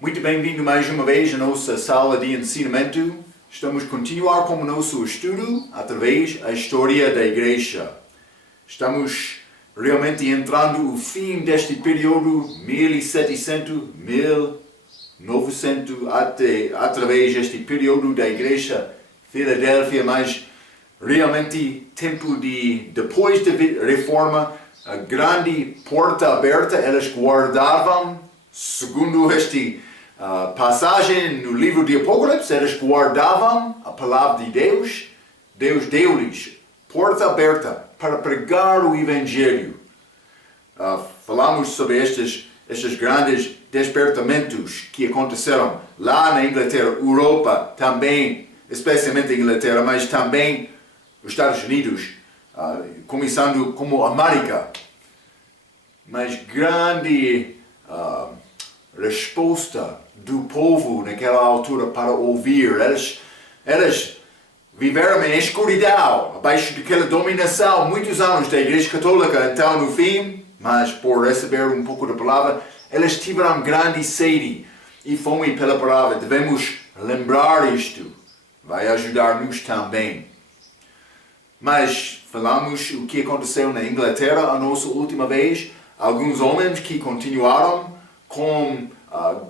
Muito bem-vindo mais uma vez à nossa sala de ensinamento. Estamos a continuar com o nosso estudo através da história da Igreja. Estamos realmente entrando no fim deste período 1700, 1900, através deste período da Igreja Filadélfia, mas realmente tempo depois da Reforma, a grande porta aberta, elas guardavam, segundo esta passagem no livro de Apocalipse, elas guardavam a palavra de Deus. Deus deu-lhes porta aberta para pregar o Evangelho. Falamos sobre estes grandes despertamentos que aconteceram lá na Inglaterra, Europa, também, especialmente a Inglaterra, mas também os Estados Unidos, começando como América. Mas grande resposta do povo naquela altura para ouvir. Elas viveram em escuridão, abaixo daquela dominação, muitos anos da Igreja Católica. Então, no fim, mas por receber um pouco da palavra, elas tiveram grande sede e fome pela palavra. Devemos lembrar isto. Vai ajudar-nos também. Mas falamos o que aconteceu na Inglaterra a nossa última vez. Alguns homens que continuaram com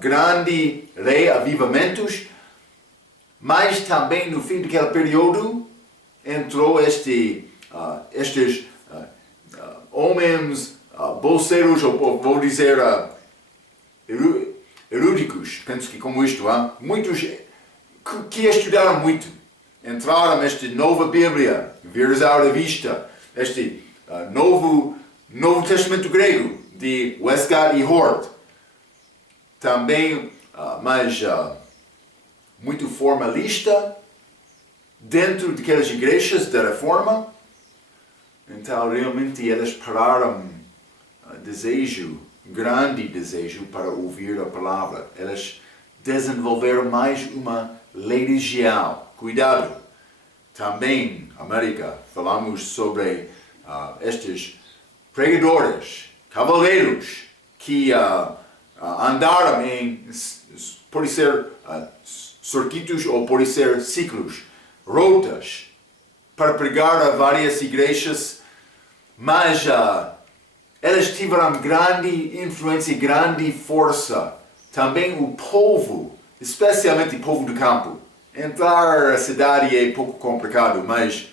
grande reavivamentos, mas também no fim daquele período entrou estes homens bolseiros, ou vou dizer erudicos, penso que como isto, muitos que estudaram muito, entraram nesta nova Bíblia, viram à revista, este Novo Testamento grego de Westcott e Hort, também mas muito formalista dentro daquelas igrejas da Reforma. Então realmente elas pararam grande desejo para ouvir a palavra. Elas desenvolveram mais uma religião. Cuidado! Também, América, falamos sobre estes pregadores, cavaleiros, que andaram pode ser circuitos ou pode ser ciclos, rotas, para pregar a várias igrejas, mas elas tiveram grande influência, grande força. Também o povo, especialmente o povo do campo. Entrar na cidade é pouco complicado, mas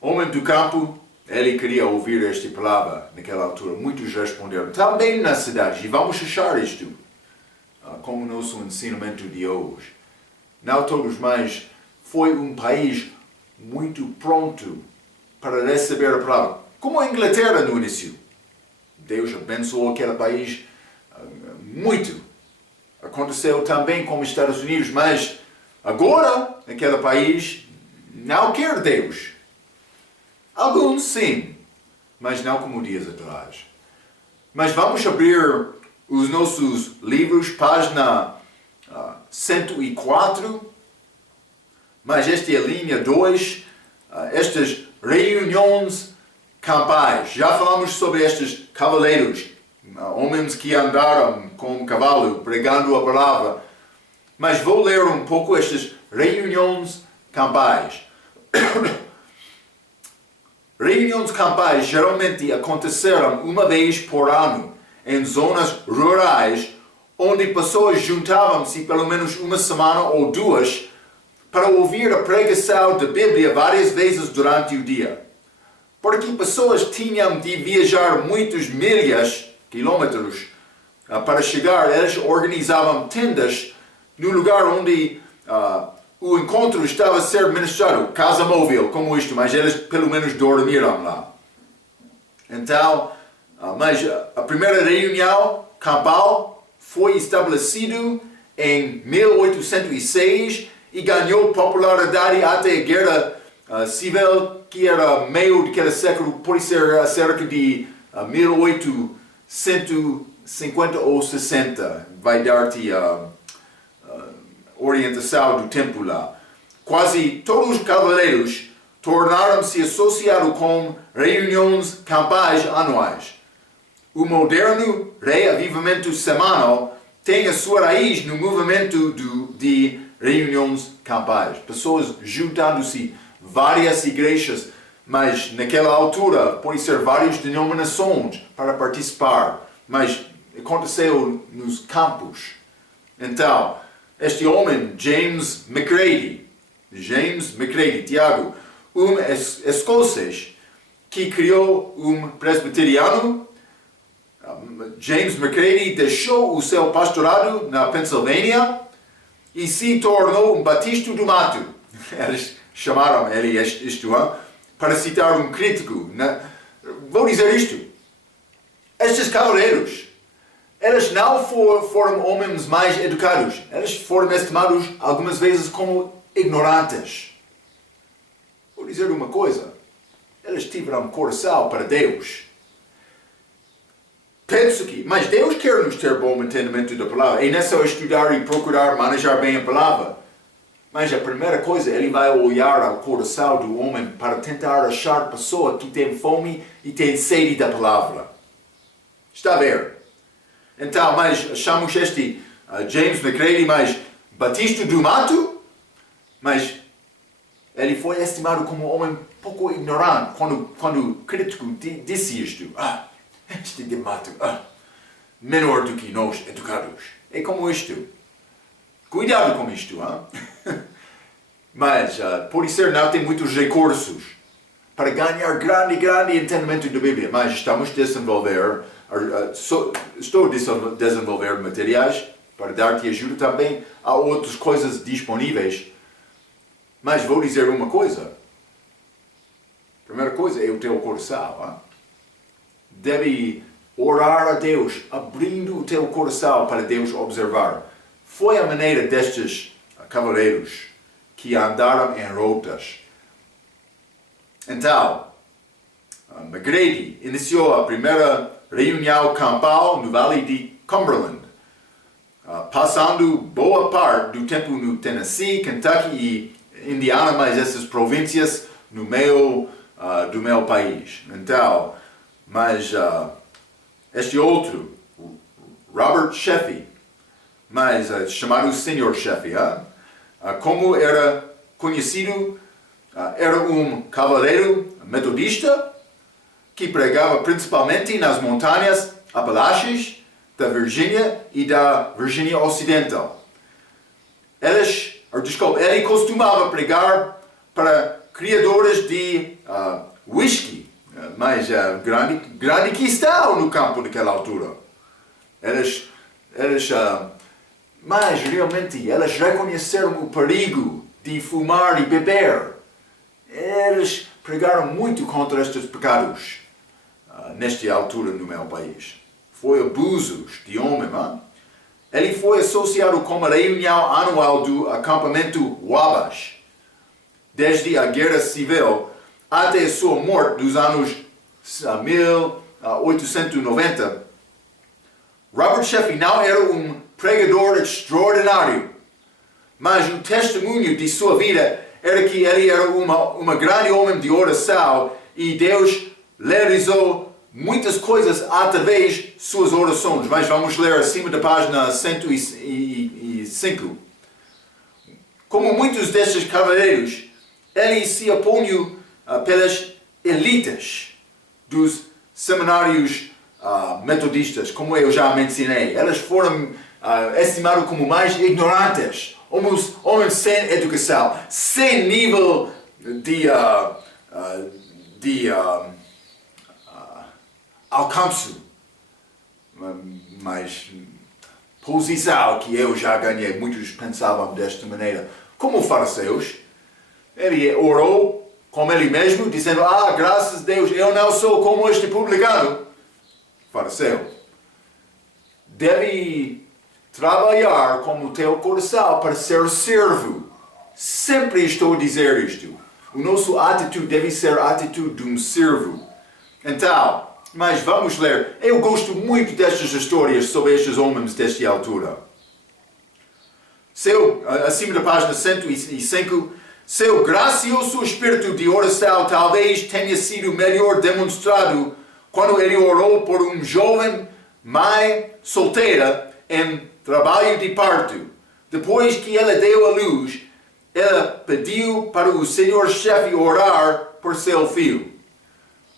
o homem do campo, ele queria ouvir esta palavra naquela altura. Muitos responderam. Também na cidade, e vamos achar isto como nosso ensinamento de hoje. Não todos, mas foi um país muito pronto para receber a palavra. Como a Inglaterra no início. Deus abençoou aquele país muito. Aconteceu também com os Estados Unidos, mas agora, aquele país não quer Deus. Alguns sim, mas não como dias atrás. Mas vamos abrir os nossos livros, página 104. Mas esta é a linha 2, estas reuniões campais. Já falamos sobre estes cavaleiros, homens que andaram com um cavalo pregando a palavra. Mas vou ler um pouco estas reuniões campais. Reuniões campais geralmente aconteceram uma vez por ano em zonas rurais, onde pessoas juntavam-se pelo menos uma semana ou duas para ouvir a pregação da Bíblia várias vezes durante o dia. Porque pessoas tinham de viajar muitas milhas, quilômetros, para chegar, eles organizavam tendas no lugar onde o encontro estava a ser ministrado, casa móvel, como isto, mas eles pelo menos dormiram lá. Então, mas a primeira reunião campal foi estabelecido em 1806 e ganhou popularidade até a Guerra Civil, que era meio daquele século, pode ser cerca de 1850 ou 60. Vai dar-te orientação do tempo lá. Quase todos os cavaleiros tornaram-se associados com reuniões campais anuais. O moderno reavivamento semanal tem a sua raiz no movimento de reuniões campais. Pessoas juntando-se, várias igrejas, mas naquela altura pode ser várias denominações para participar, mas aconteceu nos campos. Então, este homem, James McCready, Tiago, escocês, que criou presbiteriano. James McCready deixou o seu pastorado na Pensilvânia e se tornou batista do mato. Eles chamaram ele isto, para citar crítico. Vou dizer isto. Estes cavaleiros, eles não foram homens mais educados. Eles foram estimados algumas vezes como ignorantes. Vou dizer uma coisa. Eles tiveram coração para Deus. Penso que, mas Deus quer nos ter bom entendimento da palavra. E não é só estudar e procurar manejar bem a palavra. Mas a primeira coisa, ele vai olhar ao coração do homem para tentar achar a pessoa que tem fome e tem sede da palavra. Está a ver? Então, mas achamos este James McCready mais batista do mato, mas ele foi estimado como um homem pouco ignorante quando o crítico disse isto. Este de mato, menor do que nós educados. É como isto. Cuidado com isto, Mas, pode ser, não tem muitos recursos para ganhar grande entendimento da Bíblia. Mas estamos a desenvolver, estou a desenvolver materiais para dar-te ajuda também. Há outras coisas disponíveis. Mas vou dizer uma coisa. Primeira coisa é o teu coração, Deve orar a Deus, abrindo o teu coração para Deus observar. Foi a maneira destes cavaleiros que andaram em rotas. Então, McCready iniciou a primeira reunião campal no Vale de Cumberland, passando boa parte do tempo no Tennessee, Kentucky e Indiana, mas essas províncias no meio do meu país. Então, mas este outro, Robert Sheffey, mas chamado Sr. Sheffey, como era conhecido, era cavaleiro metodista que pregava principalmente nas montanhas Apalaches da Virgínia e da Virgínia Ocidental. Ele costumava pregar para criadores de whisky, mas grande questão no campo naquela altura. Mas realmente eles reconheceram o perigo de fumar e beber. Eles pregaram muito contra estes pecados nesta altura no meu país. Foi abusos de homem. Ele foi associado com a reunião anual do acampamento Wabash, desde a Guerra Civil até a sua morte dos anos 1890. Robert Sheffey não era pregador extraordinário, mas o testemunho de sua vida era que ele era uma grande homem de oração e Deus realizou muitas coisas através de suas orações. Mas vamos ler acima da página 105. Como muitos destes cavaleiros, ele se opunha pelas elites dos seminários metodistas, como eu já mencionei. Elas foram estimados como mais ignorantes, homens sem educação, sem nível de alcance, mas posição que eu já ganhei. Muitos pensavam desta maneira. Como fariseus, ele orou como ele mesmo, dizendo: graças a Deus, eu não sou como este publicano. Fariseu. Deve trabalhar com o teu coração para ser servo. Sempre estou a dizer isto. O nosso atitude deve ser a atitude de servo. Então, mas vamos ler. Eu gosto muito destas histórias sobre estes homens desta altura. Acima da página 105, seu gracioso espírito de oração talvez tenha sido melhor demonstrado quando ele orou por jovem mãe solteira em trabalho de parto, depois que ela deu à luz, ela pediu para o senhor-chefe orar por seu filho,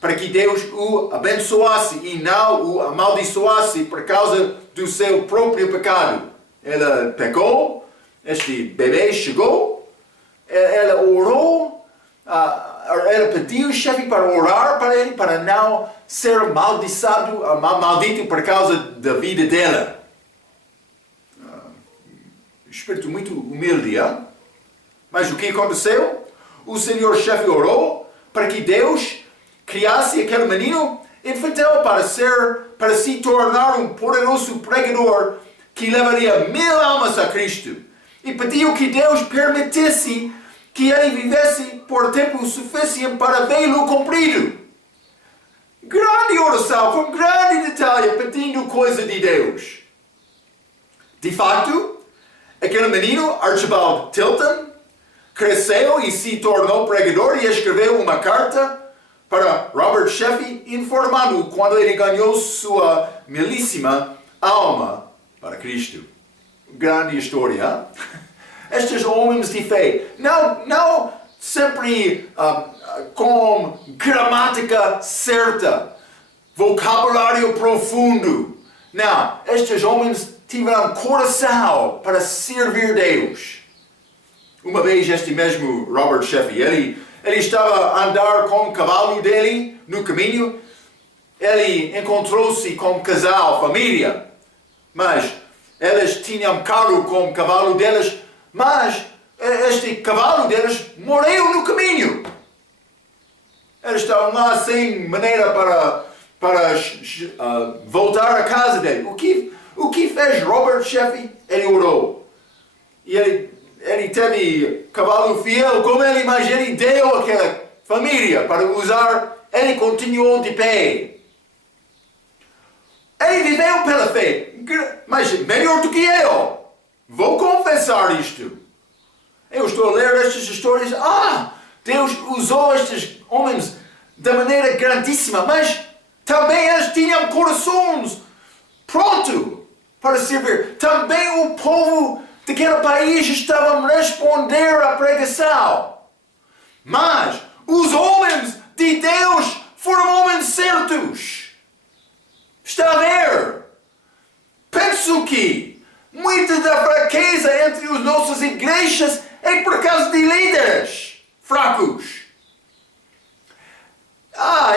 para que Deus o abençoasse e não o amaldiçoasse por causa do seu próprio pecado. Ela pecou, este bebê chegou, ela orou, ela pediu o chefe para orar para ele, para não ser maldito por causa da vida dela. Espírito muito humilde, hein? Mas o que aconteceu? O senhor-chefe orou para que Deus criasse aquele menino infantil para se tornar um poderoso pregador que levaria 1000 almas a Cristo. E pediu que Deus permitisse que ele vivesse por tempo suficiente para vê-lo cumprido. Grande oração, com grande detalhe, pedindo coisa de Deus. De fato, aquele menino, Archibald Tilton, cresceu e se tornou pregador e escreveu uma carta para Robert Sheffey informando quando ele ganhou sua milésima alma para Cristo. Grande história. Estes homens de fé, não sempre com gramática certa, vocabulário profundo. Não, estes homens tiveram coração para servir Deus. Uma vez este mesmo Robert Sheffey, ele estava a andar com o cavalo dele no caminho. Ele encontrou-se com um casal, família. Mas eles tinham carro com o cavalo deles, mas este cavalo deles morreu no caminho. Eles estavam lá sem maneira para voltar à casa dele. O que fez Robert Sheffey? Ele orou. E ele teve cavalo fiel como ele, mas ele deu aquela família para usar. Ele continuou de pé. Ele viveu pela fé, mas melhor do que eu. Vou confessar isto. Eu estou a ler estas histórias. Deus usou estes homens de maneira grandíssima, mas também eles tinham corações prontos para servir. Também o povo daquele país estava a responder à pregação. Mas os homens de Deus foram homens certos. Está a ver? Penso que muita da fraqueza entre as nossas igrejas é por causa de líderes fracos.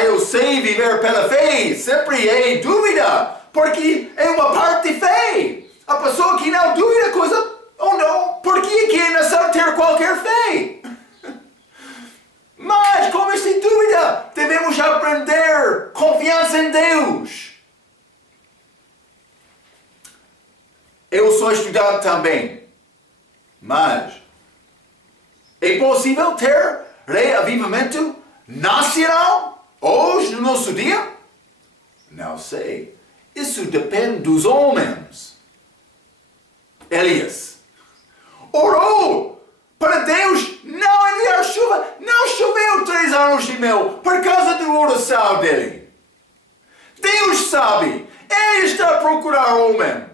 Eu sei viver pela fé, sempre é dúvida, porque é uma parte de fé. A pessoa que não duvida coisa, ou não, por que é necessário ter qualquer fé? Mas, com esta dúvida, devemos aprender confiança em Deus. Eu sou estudante também, mas é possível ter reavivamento nacional hoje, no nosso dia? Não sei. Isso depende dos homens. Elias orou para Deus não enviar chuva. Não choveu 3 anos e meio por causa da oração dele. Deus sabe. Ele está a procurar homem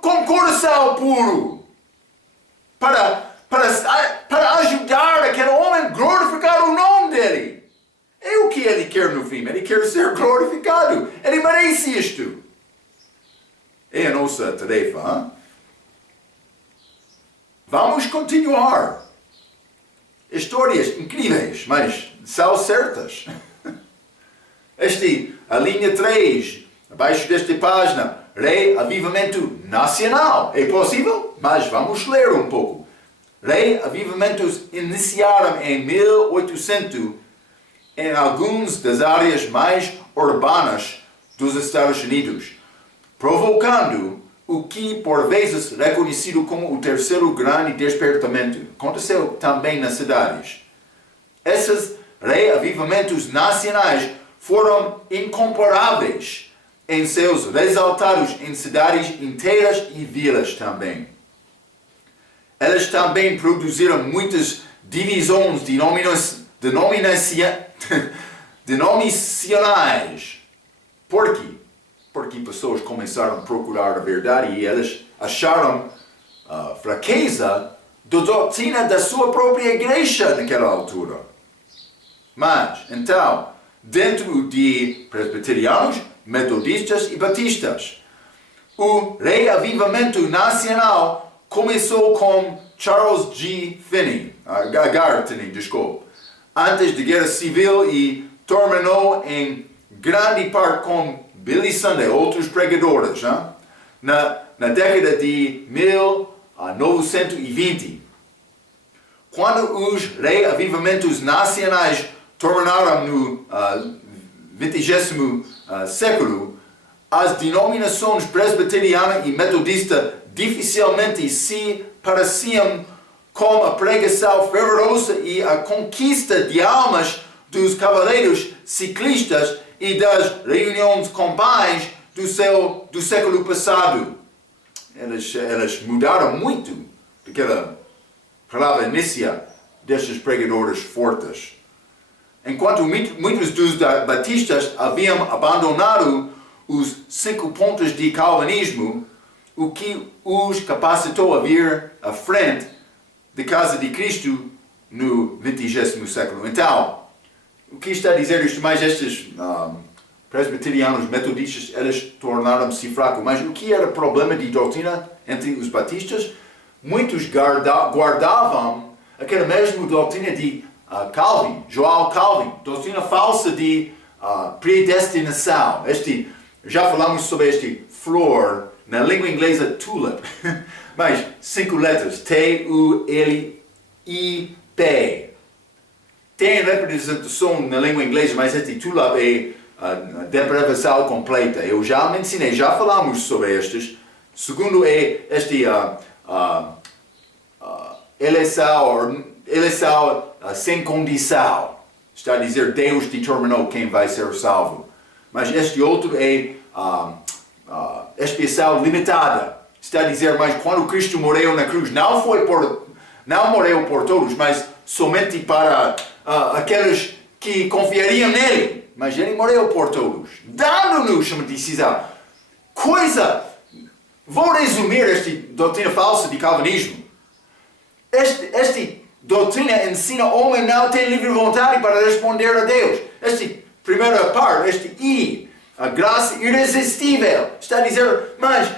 com coração puro para ajudar aquele homem a glorificar o nome dele. É o que ele quer no fim. Ele quer ser glorificado. Ele merece isto. É a nossa tarefa. Hein? Vamos continuar. Histórias incríveis, mas são certas. A linha 3, abaixo desta página, reavivamento nacional. É possível? Mas vamos ler um pouco. Reavivamentos iniciaram em 1800 em algumas das áreas mais urbanas dos Estados Unidos, provocando o que por vezes é reconhecido como o terceiro grande despertamento. Aconteceu também nas cidades. Esses reavivamentos nacionais foram incomparáveis em seus resultados em cidades inteiras e vilas também. Eles também produziram muitas divisões denominacionais. Por quê? Porque porque pessoas começaram a procurar a verdade e elas acharam fraqueza da doutrina da sua própria igreja naquela altura. Mas, então, dentro de presbiterianos, metodistas e batistas, o reavivamento nacional começou com Charles G. Gartney, antes da Guerra Civil e terminou em grande parte com Billy Sunday, outros pregadores, na década de 1920. Quando os reavivamentos nacionais terminaram no 20º século, as denominações presbiteriana e metodista dificilmente se pareciam com a pregação fervorosa e a conquista de almas dos cavaleiros ciclistas e das reuniões campais do século passado. Elas mudaram muito daquela palavra inicial destes pregadores fortes. Enquanto muitos dos batistas haviam abandonado os 5 pontos de calvinismo, o que os capacitou a vir à frente da casa de Cristo no 20º século. Então, o que está a dizer isto? Mais estes presbiterianos, metodistas, eles tornaram-se fracos. Mas o que era o problema de doutrina entre os batistas? Muitos guardavam aquela mesma doutrina de Calvin, João Calvin, doutrina falsa de predestinação. Já falamos sobre este flor, na língua inglesa tulip, mas 5 letras, T-U-L-I-P. Tem representação na língua inglesa, mas este tulip é depravação completa. Eu já mencionei, já falamos sobre estes. Segundo é este eleição sem condição. Está a dizer, Deus determinou quem vai ser salvo. Mas este outro é expiação limitada. Está a dizer, mas quando Cristo morreu na cruz, não morreu por todos, mas somente para aqueles que confiariam nele. Mas ele morreu por todos, dando-nos uma decisão. Vou resumir esta doutrina falsa de calvinismo. Esta doutrina ensina o homem não tem livre vontade para responder a Deus. Esta primeira parte, a graça irresistível, está a dizer, mas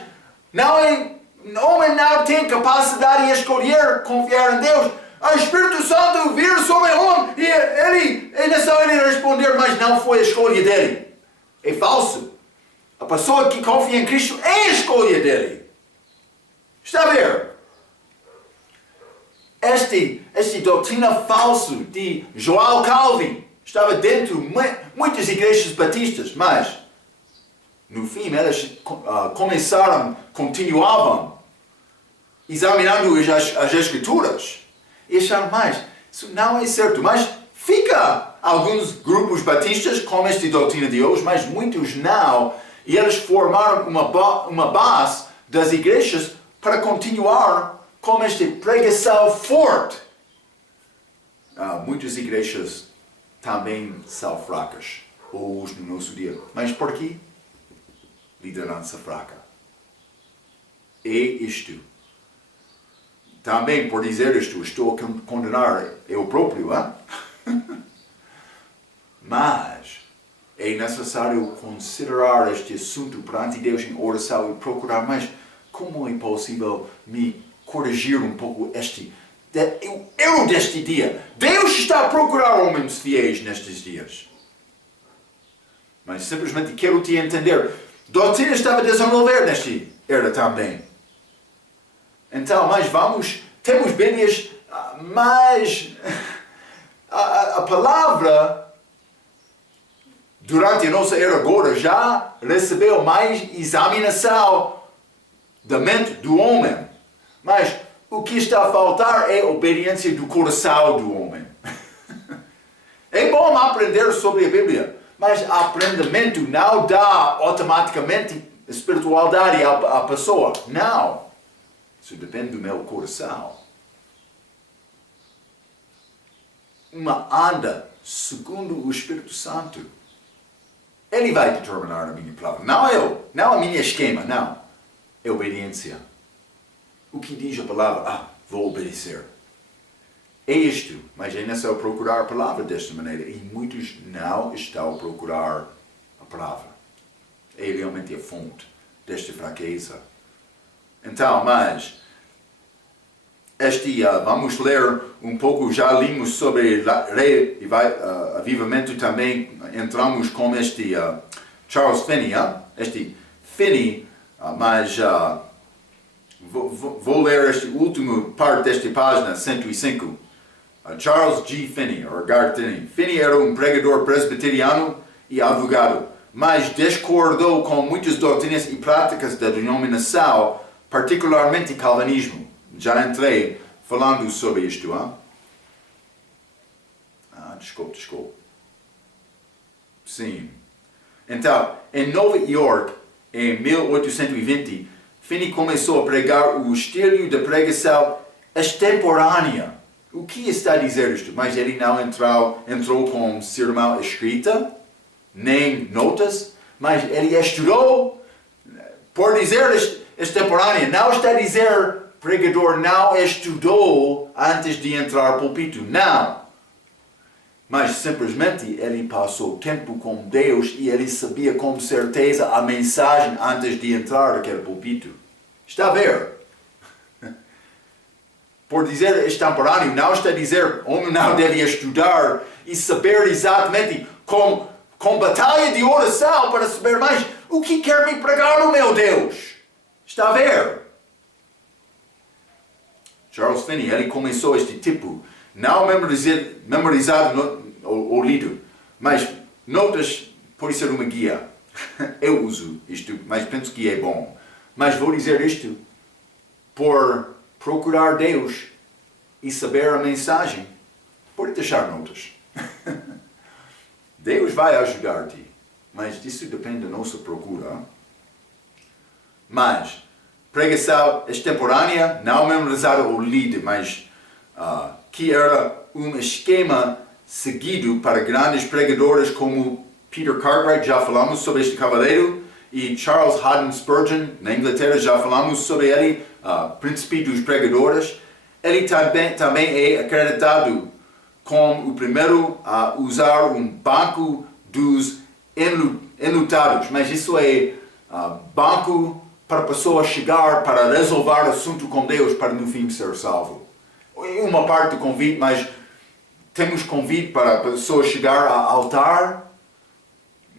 o homem não tem capacidade de escolher confiar em Deus. O Espírito Santo vir sobre o homem e é só ele responder, mas não foi a escolha dele. É falso. A pessoa que confia em Cristo é a escolha dele. Está a ver? Esta doutrina falsa de João Calvin estava dentro de muitas igrejas batistas, mas no fim elas continuavam examinando as Escrituras e acharam, mas isso não é certo. Mas fica alguns grupos batistas com esta doutrina de hoje, mas muitos não. E eles formaram uma base das igrejas para continuar com esta pregação forte. Muitas igrejas também são fracas hoje no nosso dia. Mas por quê? Liderança fraca. É isto. Também por dizer isto, estou a condenar eu próprio, Mas é necessário considerar este assunto perante Deus em oração e procurar, mas como é possível me corrigir um pouco eu deste dia? Deus está a procurar homens fiéis nestes dias. Mas simplesmente quero te entender. Doutrina estava a desenvolver nesta era também. Então, temos Bíblias, mas a palavra durante a nossa era agora já recebeu mais examinação da mente do homem. Mas o que está a faltar é a obediência do coração do homem. É bom aprender sobre a Bíblia, mas aprendimento não dá automaticamente espiritualidade à pessoa. Não. Isso depende do meu coração. Uma anda segundo o Espírito Santo. Ele vai determinar a minha palavra. Não eu. Não a minha esquema. Não. É obediência. O que diz a palavra? Vou obedecer. É isto. Mas é necessário procurar a palavra desta maneira. E muitos não estão a procurar a palavra. É realmente a fonte desta fraqueza. Então, mas... vamos ler um pouco, já limos sobre avivamento também, entramos com Charles Finney, Finney, mas vou ler este último parte desta página 105. Charles G. Finney, ou Gartini. Finney era um pregador presbiteriano e advogado, mas discordou com muitas doutrinas e práticas da denominação, particularmente calvinismo. Já entrei falando sobre isto, desculpe. Sim. Então, em Nova York, em 1820, Finney começou a pregar o estilo de pregação extemporânea. O que está a dizer isto? Mas ele não entrou com sermão escrita, nem notas, mas ele estudou, por dizer extemporânea, não está a dizer... O pregador não estudou antes de entrar no púlpito, não. Mas simplesmente ele passou tempo com Deus e ele sabia com certeza a mensagem antes de entrar naquele púlpito. Está a ver? Por dizer extemporâneo, não está a dizer homem não deve estudar e saber exatamente com batalha de oração para saber mais o que quer me pregar o meu Deus. Está a ver? Charles Finney, ele começou este tipo, não memorizado ou lido, mas notas pode ser uma guia. Eu uso isto, mas penso que é bom. Mas vou dizer isto, por procurar Deus e saber a mensagem, pode deixar notas. Deus vai ajudar-te, mas isso depende da nossa procura. Mas... pregação extemporânea, não memorizada ou lida, mas que era um esquema seguido para grandes pregadores como Peter Cartwright, já falamos sobre este cavaleiro, e Charles Haddon Spurgeon, na Inglaterra, já falamos sobre ele, príncipe dos pregadores. Ele também é acreditado como o primeiro a usar um banco dos enlutados, mas isso é banco para a pessoa chegar para resolver o assunto com Deus para no fim ser salvo. Uma parte do convite, mas temos convite para a pessoa chegar ao altar,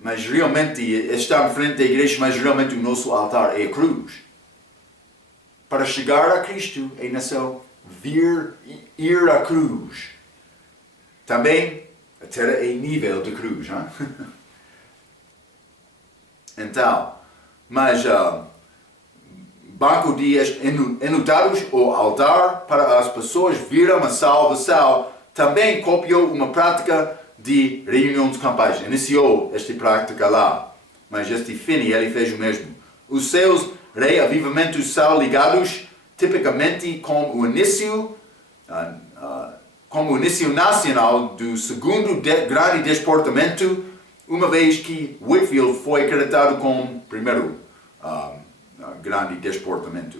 mas realmente está em frente da igreja, mas realmente o nosso altar é a cruz. Para chegar a Cristo é necessário ir à cruz. Também a terra é nível de cruz. Hein? Então, mas... banco de enlutados ou altar para as pessoas viram a salvação, também copiou uma prática de reuniões campais. Iniciou esta prática lá, mas este Finney ele fez o mesmo. Os seus reavivamentos são ligados tipicamente com o início nacional do segundo grande desportamento, uma vez que Whitefield foi acreditado como primeiro grande desportamento.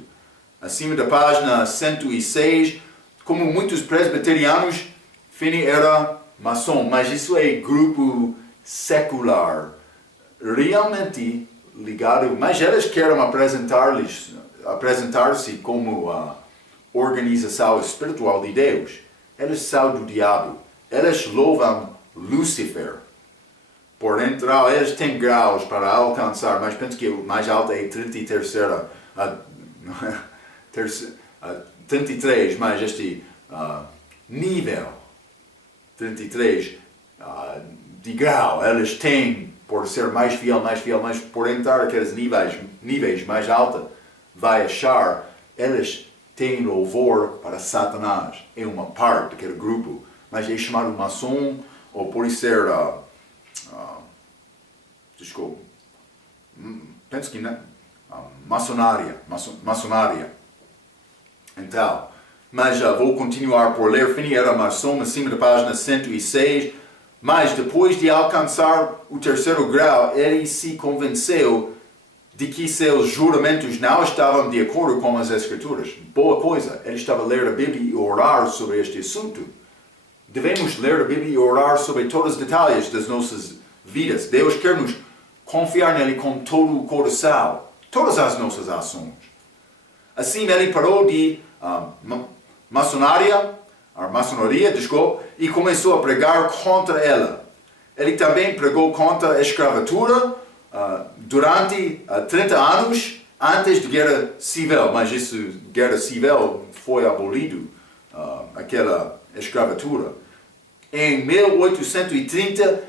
Acima da página 106, como muitos presbiterianos, Finney era maçom, mas isso é grupo secular, realmente ligado, mas eles querem apresentar-se como a organização espiritual de Deus. Eles são do diabo, eles louvam Lúcifer. Por entrar, eles têm graus para alcançar, mas penso que o mais alto é 33, mas este nível 33 de grau, eles têm, por ser mais fiel, mas por entrar aqueles níveis mais altos, vai achar, eles têm louvor para Satanás. É uma parte daquele grupo, mas é chamado maçom, ou pode ser... desculpa, penso que não, maçonaria. Então, mas vou continuar por ler. Finney era maçom, acima da página 106, Mas depois de alcançar o terceiro grau, ele se convenceu de que seus juramentos não estavam de acordo com as Escrituras. Boa coisa, ele estava a ler a Bíblia e orar sobre este assunto. Devemos ler a Bíblia e orar sobre todos os detalhes das nossas vidas. Deus quer nos confiar nele com todo o coração, todas as nossas ações. Assim, ele parou de maçonaria, e começou a pregar contra ela. Ele também pregou contra a escravatura durante 30 anos antes da Guerra Civil, mas essa Guerra Civil foi abolido, aquela escravatura. Em 1830,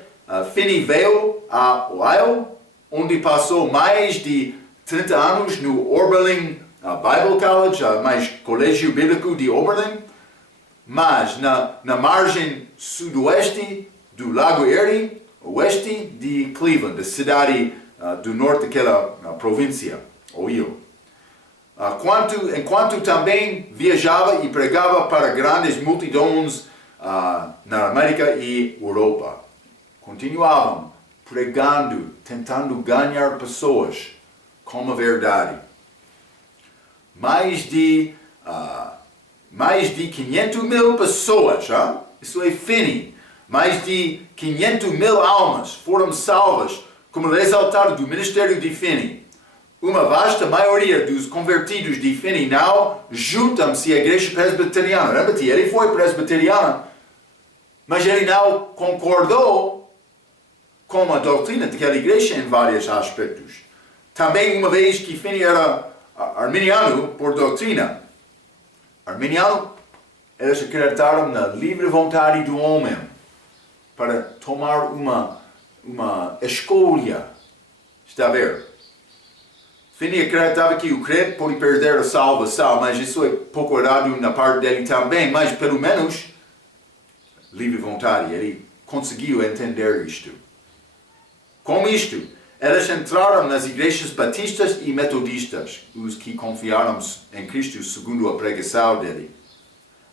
Finney veio a Ohio, onde passou mais de 30 anos no Oberlin Bible College, mais colégio bíblico de Oberlin, mas na margem sudoeste do Lago Erie, oeste de Cleveland, da cidade do norte daquela província, Ohio. Enquanto também viajava e pregava para grandes multidões na América e Europa. Continuavam pregando, tentando ganhar pessoas com a verdade. Mais de 500 mil pessoas, isso é Finney, mais de 500 mil almas foram salvas como resultado do ministério de Finney. Uma vasta maioria dos convertidos de Finney não juntam-se à igreja presbiteriana. Repeti, ele foi presbiteriano, mas ele não concordou com a doutrina daquela igreja em vários aspectos. Também uma vez que Finney era arminiano por doutrina. Arminiano, eles acreditaram na livre vontade do homem para tomar uma escolha. Está a ver? Finney acreditava que o crente pode perder a salvação, mas isso é pouco errado na parte dele também, mas pelo menos livre vontade, ele conseguiu entender isto. Com isto, eles entraram nas igrejas batistas e metodistas, os que confiaram em Cristo segundo a pregação dele.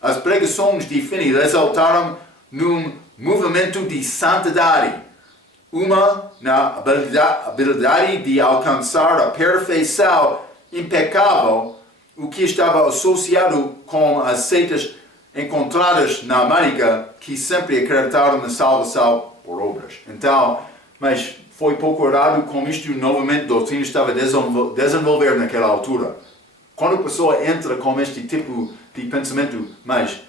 As pregações de Finney resultaram num movimento de santidade, uma na habilidade de alcançar a perfeição impecável, o que estava associado com as seitas encontradas na América, que sempre acreditaram na salvação por obras. Então, mas foi pouco errado com isto, novamente a doutrina estava a desenvolver naquela altura. Quando a pessoa entra com este tipo de pensamento, mas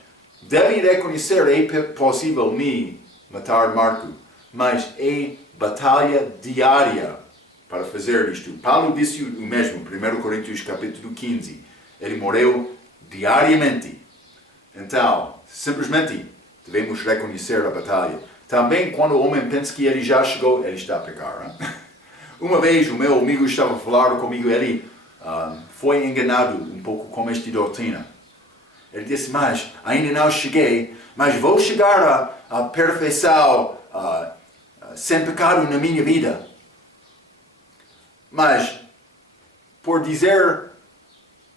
deve reconhecer, é possível me matar Marco, mas é batalha diária para fazer isto. Paulo disse o mesmo, 1 Coríntios capítulo 15, ele morreu diariamente. Então, simplesmente devemos reconhecer a batalha. Também quando o homem pensa que ele já chegou, ele está a pecar. Uma vez o meu amigo estava a falar comigo, ele foi enganado um pouco com esta doutrina. Ele disse, mas ainda não cheguei, mas vou chegar à perfeição sem pecado na minha vida. Mas, por dizer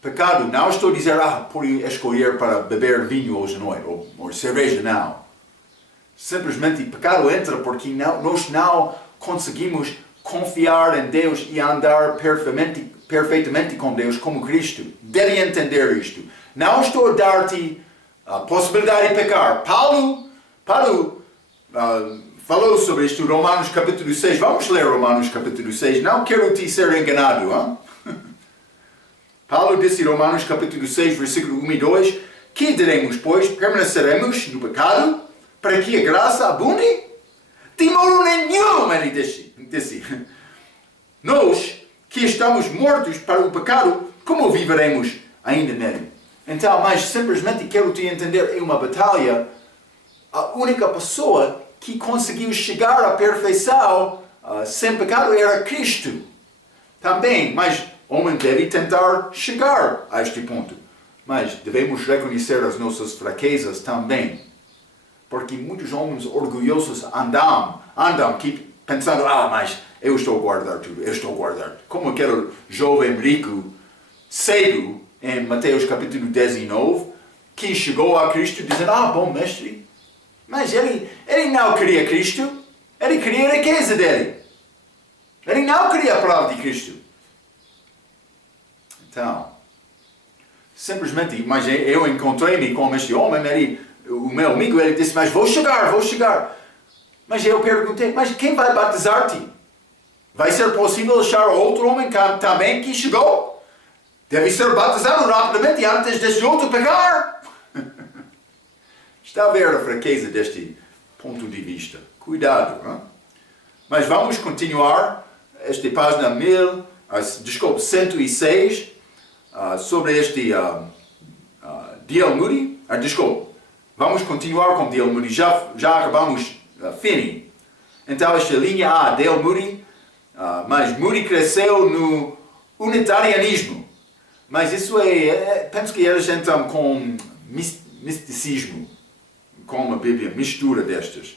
pecado, não estou a dizer, por escolher para beber vinho hoje à noite, ou cerveja, não. Simplesmente pecado entra porque nós não conseguimos confiar em Deus e andar perfeitamente com Deus como Cristo. Deve entender isto. Não estou a dar-te a possibilidade de pecar. Paulo falou sobre isto, Romanos capítulo 6. Vamos ler Romanos capítulo 6. Não quero te ser enganado. Paulo disse em Romanos capítulo 6, versículo 1 e 2. Que diremos, pois? Permaneceremos no pecado para que a graça abunde? De modo nenhum, ele disse. Nós que estamos mortos para o pecado, como viveremos ainda nele? Então, mas simplesmente quero te entender, é uma batalha. A única pessoa que conseguiu chegar à perfeição sem pecado era Cristo. Também, mas o homem deve tentar chegar a este ponto. Mas devemos reconhecer as nossas fraquezas também. Porque muitos homens orgulhosos andam pensando, mas eu estou a guardar tudo, eu estou a guardar. Como aquele jovem rico, cedo, em Mateus capítulo 19, que chegou a Cristo dizendo, bom mestre, Mas ele não queria Cristo, ele queria a riqueza dele. Ele não queria a palavra de Cristo. Então, simplesmente, mas eu encontrei-me com este homem, o meu amigo, ele disse, mas vou chegar. Mas eu perguntei, mas quem vai batizar-te? Vai ser possível achar outro homem também que chegou? Deve ser batizado rapidamente antes deste outro pecar. Está a ver a fraqueza deste ponto de vista. Cuidado. Hein? Mas vamos continuar esta página 106 sobre este D.L. Moody. Vamos continuar com D.L. Moody. Já acabamos Finney. Então esta linha A, D.L. Moody. Mas Moody cresceu no unitarianismo. Mas isso penso que eles entram com misticismo, com a Bíblia, mistura destas.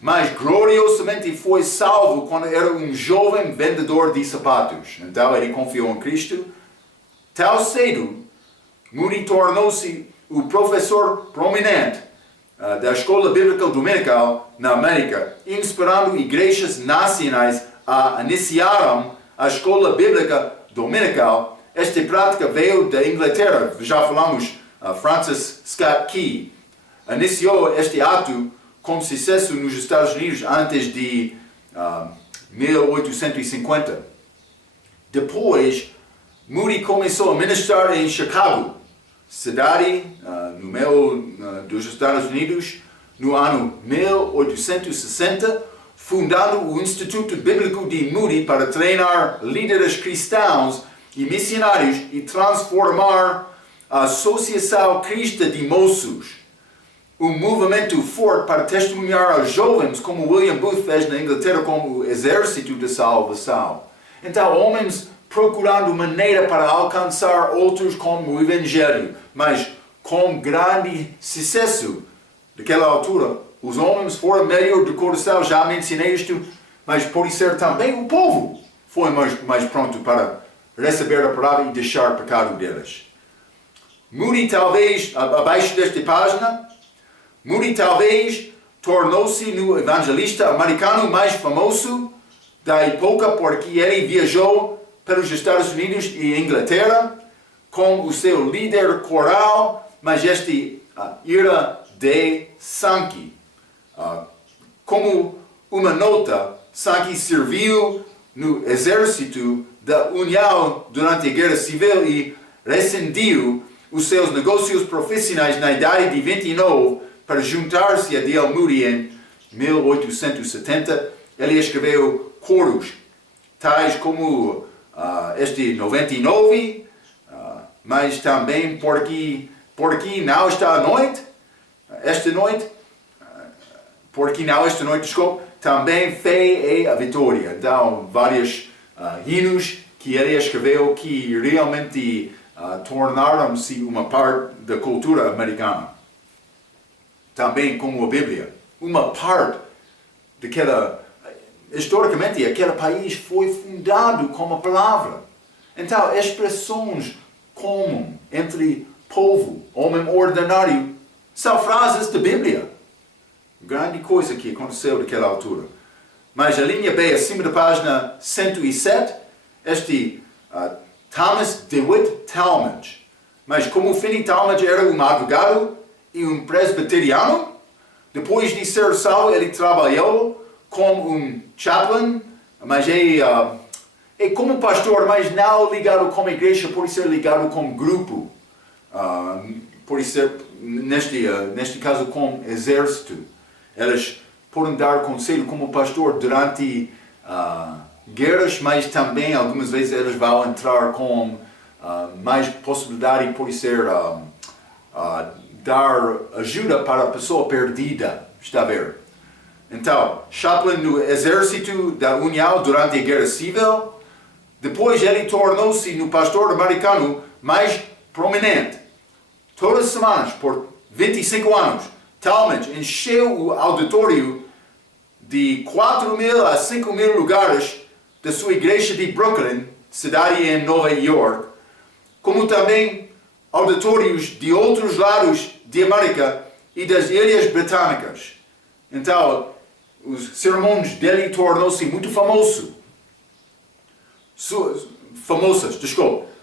Mas gloriosamente foi salvo quando era um jovem vendedor de sapatos. Então ele confiou em Cristo. Tão cedo, Moody tornou-se o professor prominente da Escola Bíblica Dominical na América, inspirando igrejas nacionais a iniciarem a Escola Bíblica Dominical. Esta prática veio da Inglaterra. Já falamos, Francis Scott Key iniciou este ato com sucesso nos Estados Unidos antes de 1850. Depois, Moody começou a ministrar em Chicago, cidade no meio dos Estados Unidos, no ano 1860, fundando o Instituto Bíblico de Moody para treinar líderes cristãos e missionários e transformar a Associação Cristã de Moços. Um movimento forte para testemunhar aos jovens, como William Booth fez na Inglaterra como o Exército da Salvação. Então, homens procurando maneira para alcançar outros com o Evangelho, mas com grande sucesso. Naquela altura, os homens foram melhor do coração, já mencionei isto, mas pode ser também o povo foi mais pronto para receber a palavra e deixar o pecado deles. Moody talvez, abaixo desta página, Moody talvez tornou-se no evangelista americano mais famoso da época porque ele viajou pelos Estados Unidos e Inglaterra com o seu líder coral, mas este Ira de Sankey. Como uma nota, Sankey serviu no exército da União durante a Guerra Civil e rescindiu os seus negócios profissionais na idade de 29 para juntar-se a D.L. Moody em 1870. Ele escreveu coros, tais como este 99, mas também porque não está a noite, esta noite, porque não esta noite, desculpe, também fé é a vitória. Então, vários hinos que ele escreveu que realmente tornaram-se uma parte da cultura americana. Também como a Bíblia, uma parte daquela... Historicamente, aquele país foi fundado com a palavra. Então, expressões como entre povo, homem ordinário, são frases da Bíblia. Grande coisa que aconteceu naquela altura. Mas a linha B, acima da página 107, este Thomas DeWitt Talmage. Mas como Finney Talmage era um advogado e um presbiteriano, depois de ser salvo, ele trabalhou como um chaplain, mas é como pastor, mas não ligado com a igreja, pode ser ligado com grupo. Pode ser, neste caso, com exército. Eles podem dar conselho como pastor durante guerras, mas também algumas vezes eles vão entrar com mais possibilidade, pode ser dar ajuda para a pessoa perdida, está a ver? Então, chaplain no exército da União durante a Guerra Civil. Depois ele tornou-se no pastor americano mais prominente. Todas as semanas, por 25 anos, Talmage encheu o auditório de 4.000 a 5.000 lugares da sua igreja de Brooklyn, cidade em Nova York, como também auditórios de outros lados de América e das Ilhas Britânicas. Então, os sermões dele tornou-se muito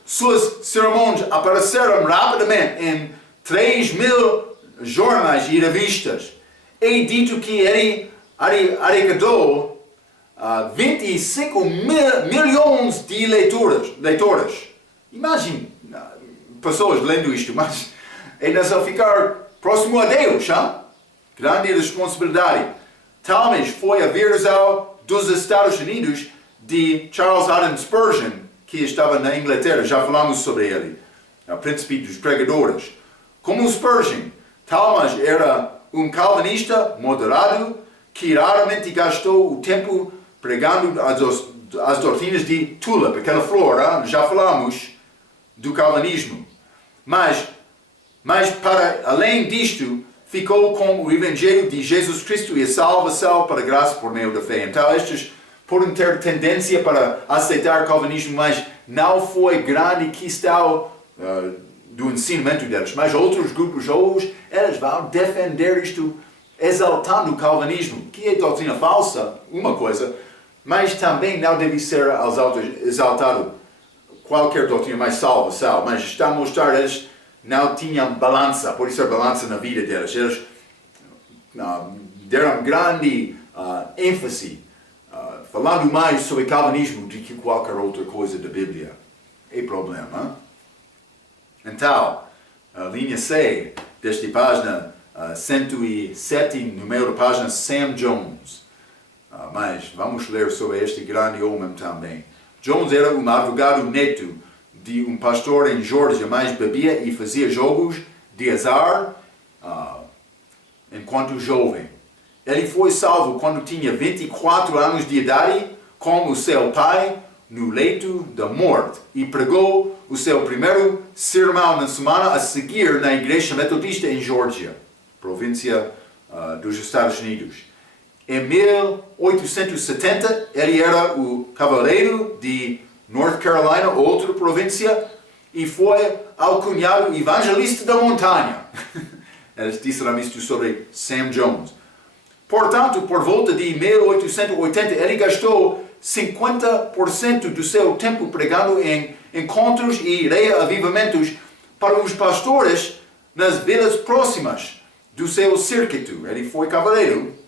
Suas sermões apareceram rapidamente em 3.000 jornais e revistas. É dito que ele arrecadou 25 milhões de leitores. Imagine pessoas lendo isto, mas é necessário ficar próximo a Deus, hein? Grande responsabilidade. Talvez foi a versão dos Estados Unidos de Charles Haddon Spurgeon, que estava na Inglaterra, já falamos sobre ele, o príncipe dos pregadores. Como Spurgeon, Talmage era um calvinista moderado que raramente gastou o tempo pregando as doutrinas de tulip, aquela flor, já falamos do calvinismo. Mas para além disto, ficou com o Evangelho de Jesus Cristo e a salvação para a graça por meio da fé. Então, estes podem ter tendência para aceitar o calvinismo, mas não foi grande questão do ensinamento deles. Mas outros grupos hoje, eles vão defender isto exaltando o calvinismo, que é doutrina falsa, uma coisa, mas também não deve ser exaltado qualquer doutrina mais salvação. Mas está a mostrar que eles não tinham balança, por isso a balança na vida deles. Eles deram grande ênfase falando mais sobre calvinismo do que qualquer outra coisa da Bíblia. É problema. Então, a linha C desta página 107, número da página Sam Jones. Mas vamos ler sobre este grande homem também. Jones era um advogado neto de um pastor em Geórgia, mas bebia e fazia jogos de azar enquanto jovem. Ele foi salvo quando tinha 24 anos de idade, como seu pai, no leito da morte, e pregou o seu primeiro sermão na semana a seguir na igreja metodista em Geórgia, província dos Estados Unidos. Em 1870, ele era o cavaleiro de North Carolina, outra província, e foi alcunhado evangelista da montanha. Eles disseram isto sobre Sam Jones. Portanto, por volta de 1880, ele gastou 50% do seu tempo pregando em encontros e reavivamentos para os pastores nas vilas próximas do seu circuito. Ele foi cavaleiro.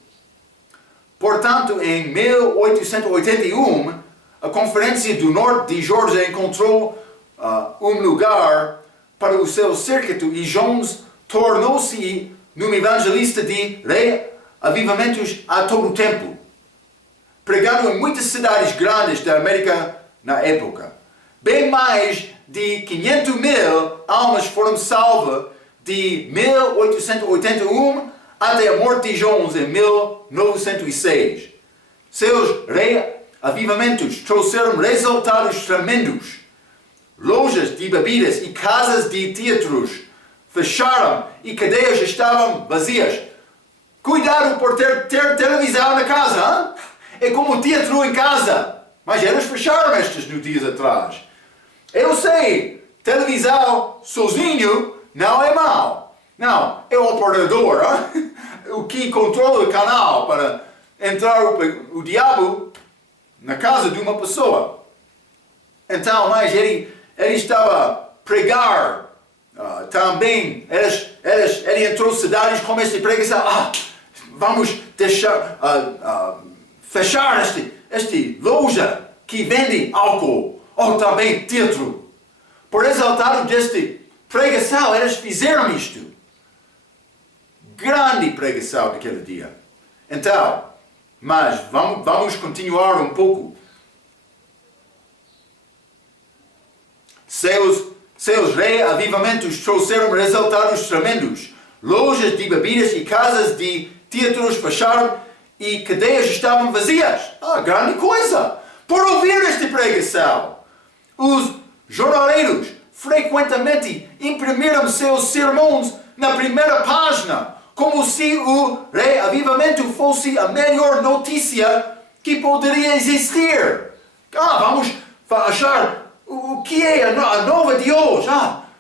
Portanto, em 1881, a Conferência do Norte de Geórgia encontrou um lugar para o seu circuito e Jones tornou-se um evangelista de reavivamentos a todo o tempo, pregando em muitas cidades grandes da América na época. Bem mais de 500.000 almas foram salvas de 1881 até a morte de Jones em 1906. Seus reavivamentos trouxeram resultados tremendos. Lojas de bebidas e casas de teatros fecharam e cadeias estavam vazias. Cuidado por ter televisão na casa, hein? É como teatro em casa. Mas eles fecharam estes no dias atrás. Eu sei, televisão sozinho não é mau. Não, é o operador, hein? O que controla o canal para entrar o diabo na casa de uma pessoa. Então, mas ele estava a pregar também. Ele entrou em cidades como esta pregação. Vamos deixar fechar este loja que vende álcool ou também teatro. Por resultado desta pregação, eles fizeram isto. Grande pregação daquele dia. Então, mas vamos continuar um pouco. Seus reavivamentos trouxeram resultados tremendos. Lojas de bebidas e casas de teatros fecharam e cadeias estavam vazias. Grande coisa! Por ouvir esta pregação, os jornaleiros frequentemente imprimiram seus sermões na primeira página, como se o reavivamento fosse a melhor notícia que poderia existir. Vamos achar o que é a nova de hoje.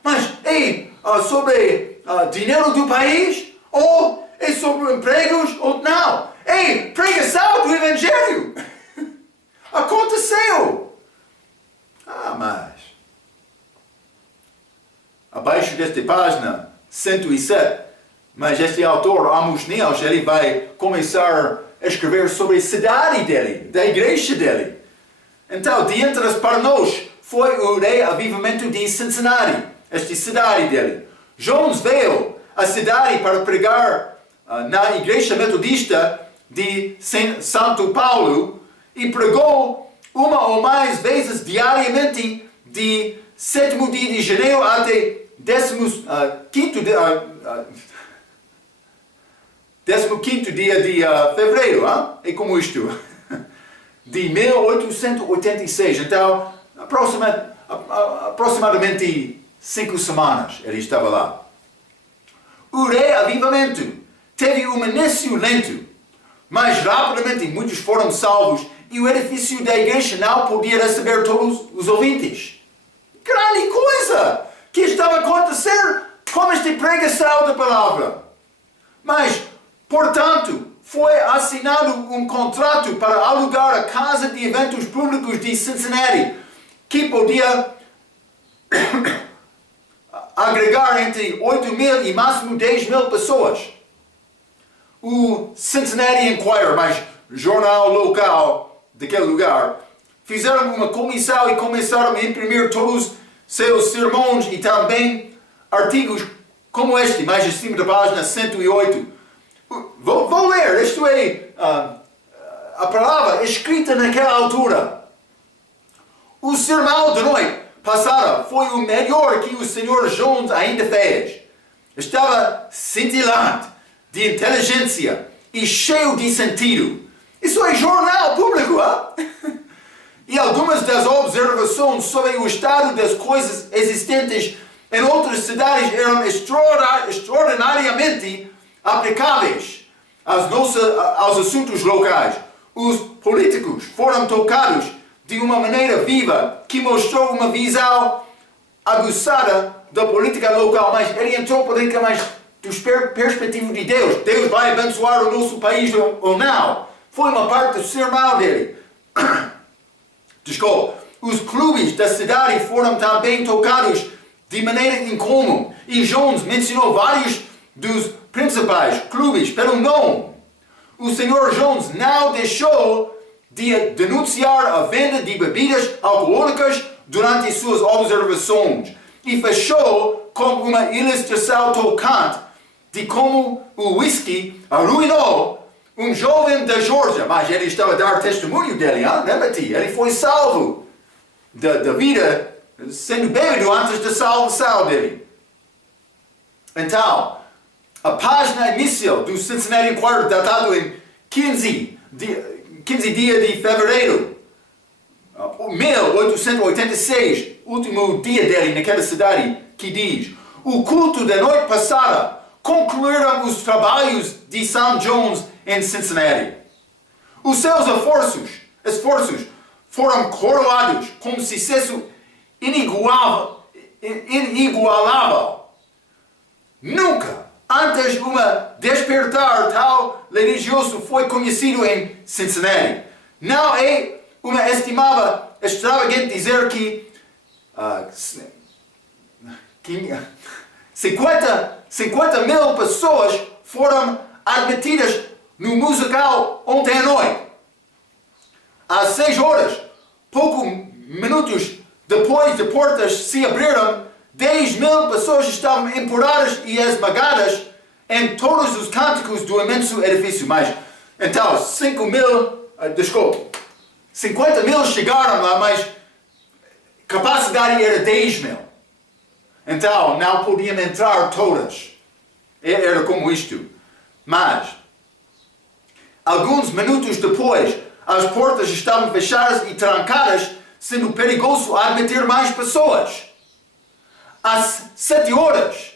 Mas é sobre dinheiro do país? Ou é sobre empregos, ou não. Ei, pregação do Evangelho. Aconteceu. Mas abaixo desta página 107, mas este autor, Amos News, ele vai começar a escrever sobre a cidade dele, da igreja dele. Então, de interesse para nós foi o reavivamento de Cincinnati, esta cidade dele. Jones veio à cidade para pregar na igreja metodista de Santo Paulo e pregou uma ou mais vezes diariamente de 7º dia de janeiro até 15º dia de fevereiro. É como isto. De 1886. Então, aproximadamente 5 semanas ele estava lá. O reavivamento teve um início lento, mas rapidamente muitos foram salvos e o edifício da igreja não podia receber todos os ouvintes. Grande coisa que estava a acontecer com esta pregação da palavra. Mas, portanto, foi assinado um contrato para alugar a casa de eventos públicos de Cincinnati, que podia agregar entre 8.000 e máximo 10.000 pessoas. O Cincinnati Enquirer, mais jornal local daquele lugar, fizeram uma comissão e começaram a imprimir todos seus sermões e também artigos como este, mais acima da página 108. Vou ler, isto é a palavra escrita naquela altura. O sermão de noite passada foi o melhor que o Sr. Jones ainda fez. Estava cintilante de inteligência e cheio de sentido. Isso é jornal público, hein? E algumas das observações sobre o estado das coisas existentes em outras cidades eram extraordinariamente aplicáveis aos assuntos locais. Os políticos foram tocados de uma maneira viva que mostrou uma visão aguçada da política local, mas ele entrou política mais da perspectiva de Deus. Deus vai abençoar o nosso país ou não? Foi uma parte do sermão dele. Desculpa. Os clubes da cidade foram também tocados de maneira incomum e Jones mencionou vários dos principais clubes pelo nome. O Sr. Jones não deixou de denunciar a venda de bebidas alcoólicas durante suas observações e fechou com uma ilustração tocante de como o whisky arruinou um jovem da Geórgia, mas ele estava a dar testemunho dele, lembra-te? Ele foi salvo da vida sendo bêbado antes da salvação dele. Então, a página inicial do Cincinnati Enquirer, datado em 15 dia de fevereiro, 1886, último dia dele naquela cidade, que diz: o culto da noite passada concluíram os trabalhos de St. John's em Cincinnati. Os seus esforços foram coroados com sucesso inigualável. Nunca antes despertar tal religioso foi conhecido em Cincinnati. Não é uma estimável extravagante dizer que 50.000 pessoas foram admitidas no musical ontem à noite. Às 6 horas, poucos minutos depois de portas se abriram, 10.000 pessoas estavam empurradas e esmagadas em todos os cânticos do imenso edifício. Mas, então, 50.000 chegaram lá, mas a capacidade era 10.000. Então, não podiam entrar todas. Era como isto. Mas, alguns minutos depois, as portas estavam fechadas e trancadas, sendo perigoso admitir mais pessoas. Às 7 horas,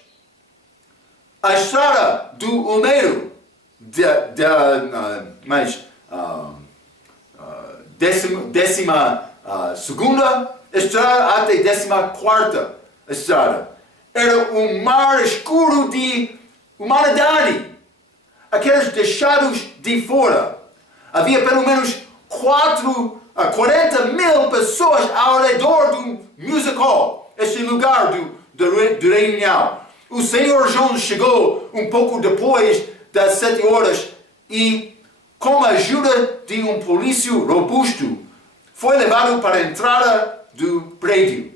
a estrada do Olmeiro, décima segunda estrada até 14ª estrada, era um mar escuro de humanidade, aqueles deixados de fora. Havia pelo menos 40 mil pessoas ao redor do Music Hall, este lugar do reunião. O Senhor Jones chegou um pouco depois das 7 horas e, com a ajuda de um polícia robusto, foi levado para a entrada do prédio.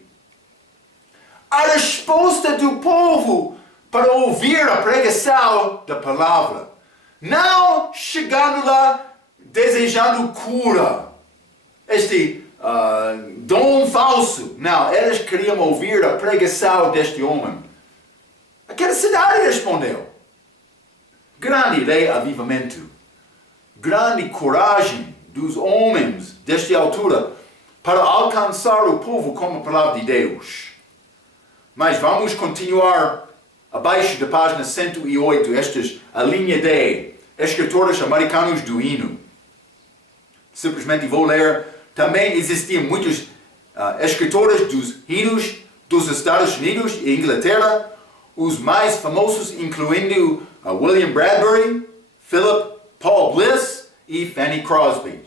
A resposta do povo para ouvir a pregação da palavra, não chegando lá desejando cura, este dom falso. Não, eles queriam ouvir a pregação deste homem. Aquela cidade respondeu. Grande reavivamento, grande coragem dos homens desta altura para alcançar o povo com a palavra de Deus. Mas vamos continuar abaixo da página 108, a linha de escritores americanos do hino. Simplesmente vou ler. Também existiam muitos escritores dos hinos dos Estados Unidos e Inglaterra, os mais famosos incluindo William Bradbury, Philip Paul Bliss e Fanny Crosby.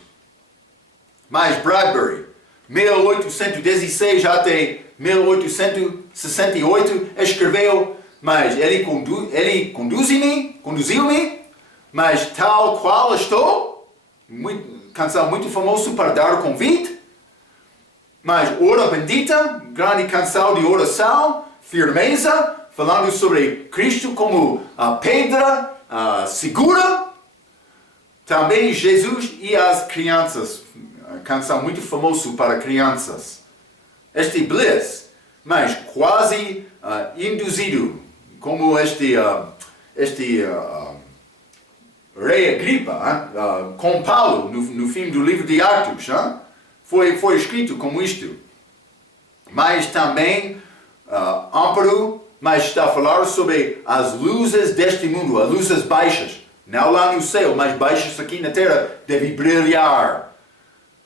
Mas Bradbury, 1816 até 1868, escreveu, mas ele conduziu-me, mas tal qual estou, canção muito famosa para dar convite, mas Hora Bendita, grande canção de oração, firmeza, falando sobre Cristo como a pedra segura. Também Jesus e as crianças, canção muito famosa para crianças. Este Bliss, mas quase induzido, como este rei Agripa, com Paulo, no fim do livro de Atos, foi escrito como isto. Mas também, Amparo, mas está a falar sobre as luzes deste mundo, as luzes baixas. Não lá no céu, mas baixas aqui na terra, deve brilhar.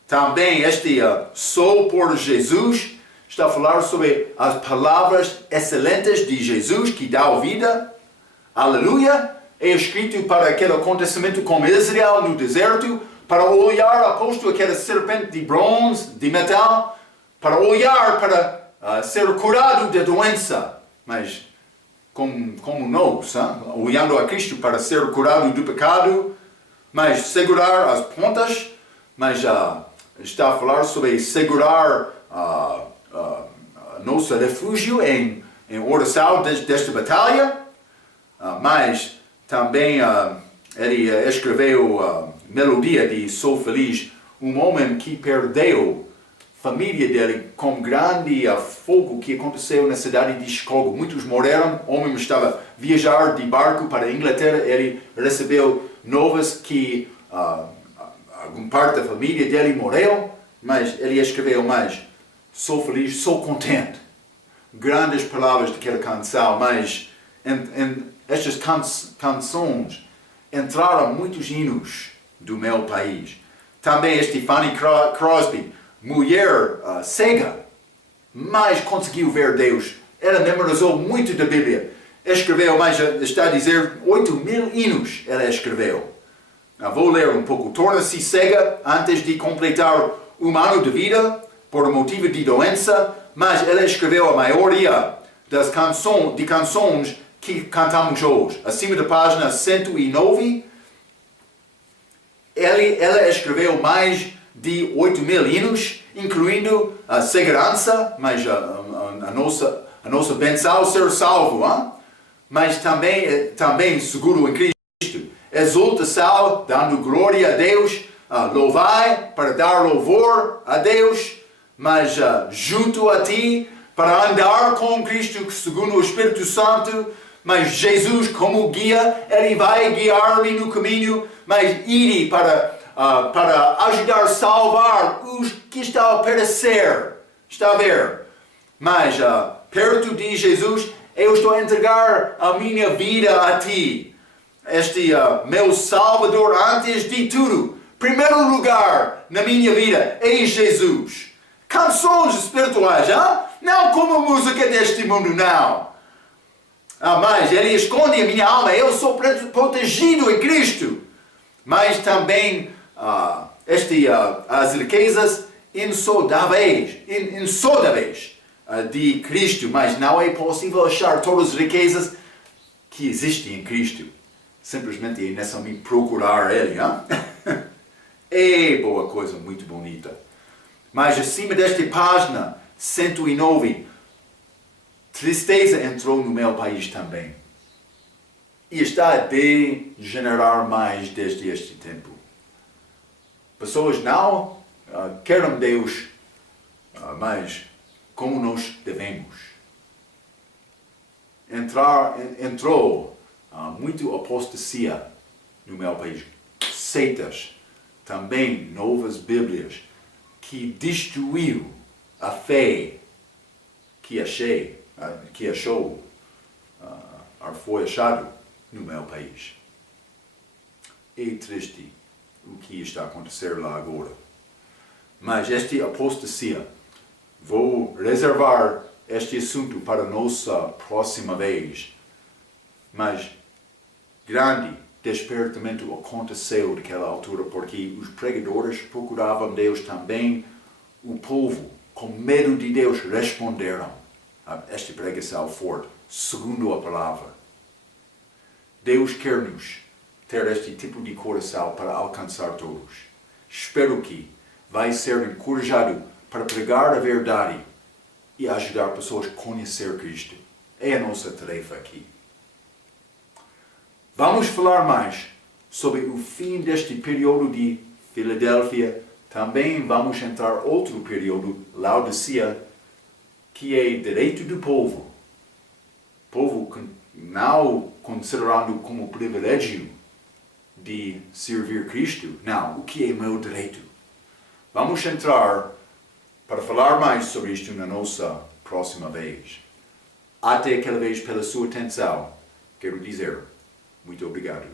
Também este sol por Jesus está a falar sobre as palavras excelentes de Jesus que dá vida. Aleluia! É escrito para aquele acontecimento com Israel no deserto, para olhar apóstolo aquela serpente de bronze, de metal, para olhar para ser curado da doença. Mas como nós, olhando a Cristo para ser curado do pecado, mas segurar as pontas, mas está a falar sobre segurar nosso refúgio em oração desta batalha, mas também ele escreveu melodia de Sou Feliz, um homem que perdeu família dele com grande fogo que aconteceu na cidade de Chicago. Muitos morreram, o homem estava a viajar de barco para a Inglaterra, ele recebeu novas que alguma parte da família dele morreu, mas ele escreveu mais, sou feliz, sou contente. Grandes palavras daquela canção, mas estas canções entraram muitos hinos do meu país. Também Fanny Crosby, mulher cega, mas conseguiu ver Deus. Ela memorizou muito da Bíblia. Escreveu, mas está a dizer, 8.000 hinos ela escreveu. Vou ler um pouco. Torna-se cega antes de completar um ano de vida, por motivo de doença, mas ela escreveu a maioria das canções que cantamos hoje. Acima da página 109, ela escreveu mais de 8.000 hinos, incluindo a segurança, mas a nossa benção ser salvo, mas também seguro em Cristo. Exaltação, dando glória a Deus, louvai para dar louvor a Deus, mas junto a ti, para andar com Cristo segundo o Espírito Santo, mas Jesus como guia, Ele vai guiar-me no caminho, mas ire para ajudar a salvar os que estão a perecer. Está a ver? Mas perto de Jesus, eu estou a entregar a minha vida a ti. Meu Salvador antes de tudo. Primeiro lugar na minha vida é Jesus. Canções espirituais, não como música deste mundo, não. Mas ele esconde a minha alma, eu sou protegido em Cristo. Mas também as riquezas insondáveis de Cristo, mas não é possível achar todas as riquezas que existem em Cristo. Simplesmente é necessário procurar Ele. É boa coisa, muito bonita. Mas acima desta página 109, tristeza entrou no meu país também. E está a degenerar mais desde este tempo. Pessoas não querem Deus, mas como nós devemos. Entrou muito apostasia no meu país. Seitas, também novas Bíblias, que destruiu a fé que foi achado no meu país. É triste o que está a acontecer lá agora. Mas esta apostasia, vou reservar este assunto para nossa próxima vez. Mas grande despertamento aconteceu naquela altura, porque os pregadores procuravam Deus também. O povo, com medo de Deus, responderam a esta pregação forte, segundo a palavra. Deus quer-nos ter este tipo de coração para alcançar todos. Espero que vai ser encorajado para pregar a verdade e ajudar pessoas a conhecer Cristo. É a nossa tarefa aqui. Vamos falar mais sobre o fim deste período de Filadélfia. Também vamos entrar outro período, Laodicea, que é direito do povo. Povo não considerando como privilégio de servir Cristo. Não, o que é meu direito? Vamos entrar para falar mais sobre isto na nossa próxima vez. Até aquela vez, pela sua atenção, quero dizer muito obrigado.